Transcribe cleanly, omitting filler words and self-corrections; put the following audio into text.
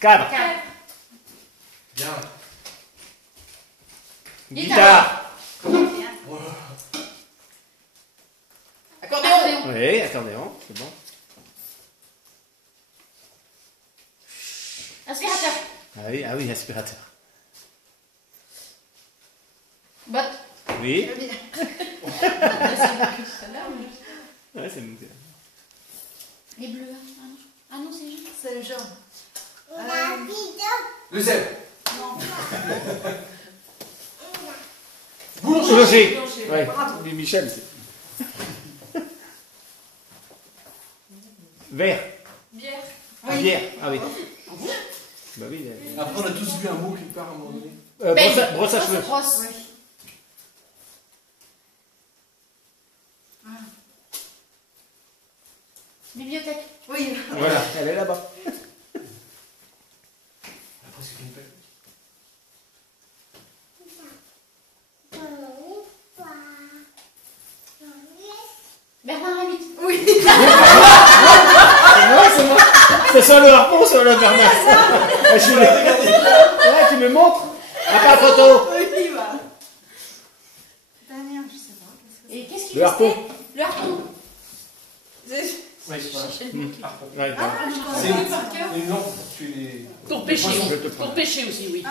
Cadre. Bien. Guitare. Accordéon. Oui, accordéon, c'est bon. Aspirateur. Ah oui, aspirateur. Botte. Oui. Les Ouais, c'est bon. bleus. Ah non, c'est jaune. C'est le jaune. Le zèbre. Non. Boulanger. Boulanger, Ouais. bravo. Du Michel. Vert. Bière. Ah, bière. Ah oui. Bah oui. Après, on a tous vu un mot quelque part à un moment donné. Brosse à cheveux. Brosse. Oui. Bibliothèque. Oui. Voilà, elle est là-bas. Après, c'est une pelle. Bernard Lamite. Oui. C'est moi. C'est sur le harpon, sur le Bernard. Je suis là. Ouais, tu me montres. Appareil photo. Oui, bah. Dernière, je sais pas. Et qu'est-ce qu'il Le harpon. Le harpon. Oui, voilà. Ouais, Ah, je C'est connais par cœur. une lampe pour tuer les. Pour pêcher, Poisson, oui. je te prends. Pour pêcher aussi, oui.